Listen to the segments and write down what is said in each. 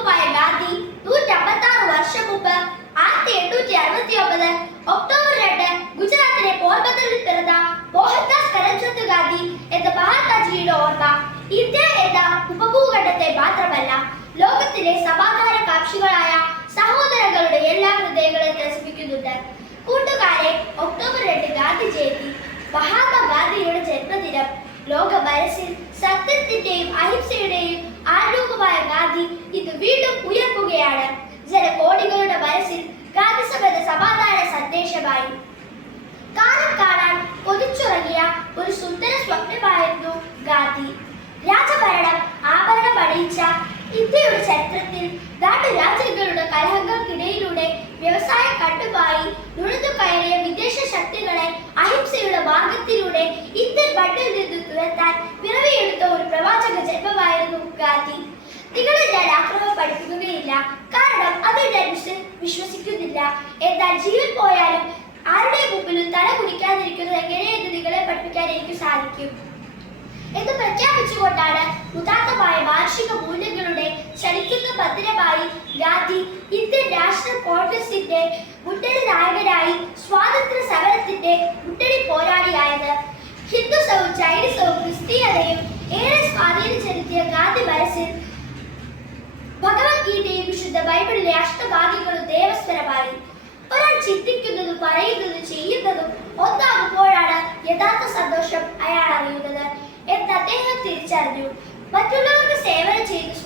കാലരൂപമായ ഗാന്ധി നൂറ്റമ്പത്തി ആറ് വർഷം മുമ്പ് ആയിരത്തി എണ്ണൂറ്റി അറുപത്തി ഒമ്പത് ഒക്ടോബർ രണ്ട് ഗുജറാത്തിലെ പോർബന്തറിൽ പിറന്ന മോഹൻദാസ് കരംചന്ദ് ഗാന്ധി എന്ന മഹാത്മാജിയുടെ ഓർമ്മ ഇന്ത്യ എന്ന ഉപഭൂഖണ്ഡത്തെ മാത്രമല്ല ലോകത്തിലെ സമാധാന കാക്ഷികളായ സഹോദരങ്ങളുടെ എല്ലാ ഹൃദയങ്ങളെ ത്രസിപ്പിക്കുന്നുണ്ട് കൂട്ടുകാരെ ഒക്ടോബർ രണ്ട് ഗാന്ധി ജയന്തി മഹാത്മാഗാന്ധിയുടെ ജന്മദിനം ലോക മനസ്സിൽ സത്യത്തിന്റെയും അഹിംസയുടെയും മനസ്സിൽ ഗാന്ധിസഭയുടെ സമാധാന സന്ദേശമായി. കാലം കാണാൻ കൊതിച്ചുറങ്ങിയ ഒരു സുന്ദര സ്വപ്നമായിരുന്നു ഗാന്ധി. രാജഭരണം ആഭരണം അണിയിച്ച ഇന്ത്യയുടെ ചരിത്രത്തിൽ നാട്ടുരാജ്യങ്ങളുടെ കലഹങ്ങൾക്കിടയിലൂടെ വ്യവസായ കണ്ടുമായി നുഴഞ്ഞു കയറിയ വിദേശ ശക്തികളെ അഹിംസയുടെ മാർഗത്തിലൂടെ ഇന്ത്യൻ മണ്ണിൽ നിന്ന് തുരത്താൻ പിറവിയെടുത്ത ഒരു പ്രവാചക ജന്മമായിരുന്നു ഗാന്ധി. നിങ്ങളെ ഞാൻ ആക്രമം പഠിപ്പിക്കുകയില്ല. അത് വിശ്വസിക്കുന്നില്ല. എന്നാൽ ജീവൻ പോയാലും ആരുടെ മുമ്പിലും തല കുടിക്കാതിരിക്കുന്നത് എങ്ങനെയെന്ന് നിങ്ങളെ പഠിപ്പിക്കാൻ എനിക്ക് സാധിക്കും. എന്ന് പ്രഖ്യാപിച്ചുകൊണ്ടാണ് ഉദാത്തമായ വാർഷിക മൂല്യങ്ങളുടെ ചലിക്കുന്ന ഭദ്രമായി ഗാന്ധി ഇന്ത്യൻ നാഷണൽ കോൺഗ്രസിന്റെ മുന്നണി നായകനായി സ്വാതന്ത്ര്യ സമരത്തിന്റെ മുന്നണി പോരാളിയായത്. ഹിന്ദുസവും ചൈനീസവും ക്രിസ്തീയതയും ഏറെ സ്വാധീനം ചെലുത്തിയ ഗാന്ധി മനസ്സിൽ ഭഗവത്ഗീതയും വിശുദ്ധ ബൈബിളിലെ അഷ്ടഭാഗ്യങ്ങളും ദേവസ്വരമായി ഒരാൾ ചിന്തിക്കുന്നതും പറയുന്നതും ചെയ്യുന്നതും ഒന്നാകുമ്പോഴാണ് യഥാർത്ഥ സന്തോഷം അയാൾ അറിയുന്നത്. എന്ന് അദ്ദേഹം തിരിച്ചറിഞ്ഞു. മറ്റുള്ളവർക്ക് സേവനം ചെയ്ത്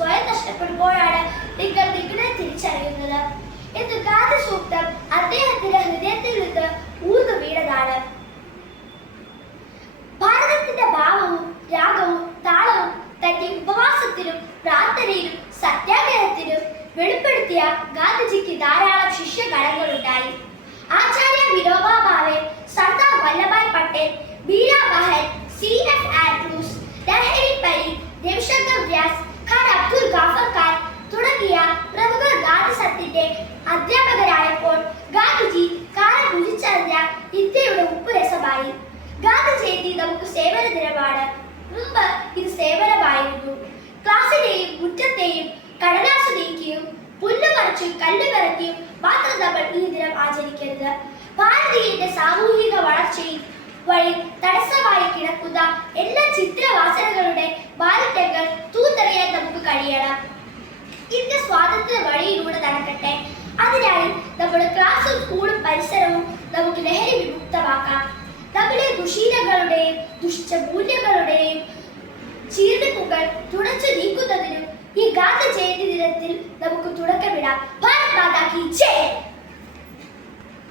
വെളിപ്പെടുത്തിയ ഗാന്ധിജിക്ക് ധാരാളം ശിഷ്യഗണങ്ങളുണ്ടായി. Acharya Vinoba Bhave Sardar Vallabhbhai Patel Meerabehn C F Andrews ലഹരി പരി രവിശങ്കർ വ്യാസ് ഖാൻ അബ്ദുൽ ഗാഫർ ഖാൻ തുടങ്ങിയ പ്രമുഖർ ഗാന്ധിസത്തിന്റെ അധ്യാപകരായപ്പോൾ ഗാന്ധിജി കാലം രുചിച്ചറിഞ്ഞ ഇന്ത്യയുടെ ഉപ്പുരസമായി. ഗാന്ധി ജയന്തി നമുക്ക് സേവന ദിനമാണ്. മുമ്പ് ഇത് സേവനമായിരുന്നു. ക്ലാസ്സിലെയും മുറ്റത്തെയും കടലാസ് കല്ല് പിറക്കിയും മാത്രം നമ്മൾ ഈ ദിനം ആചരിക്കരുത്. ഭാരതീയന്റെ സാമൂഹിക വളർച്ചയിൽ വഴി തടസ്സമായി കിടക്കുന്ന എല്ലാ ചിത്രവാസനകളുടെ മാലിന്യങ്ങൾ തൂത്തെറിയാൻ നമുക്ക് കഴിയണം. ഇന്ത്യ സ്വാതന്ത്ര്യ വഴിയിലൂടെ നടക്കട്ടെ. അതിനായി നമ്മുടെ ക്ലാസ്സും സ്കൂളും പരിസരവും നമുക്ക് ലഹരി വിമുക്തമാക്കാം. നമ്മുടെ ദുശീലങ്ങളുടെയും ദുഷ്ട മൂല്യങ്ങളുടെയും ചീർണിപ്പുകൾ തുടച്ചു നീക്കുന്നതിനും ഈ ഗാന്ധി ജയന്തി ദിനത്തിൽ നമുക്ക് തുടക്കമിടാം. ഭാരത് മാതാ കി ജയ്.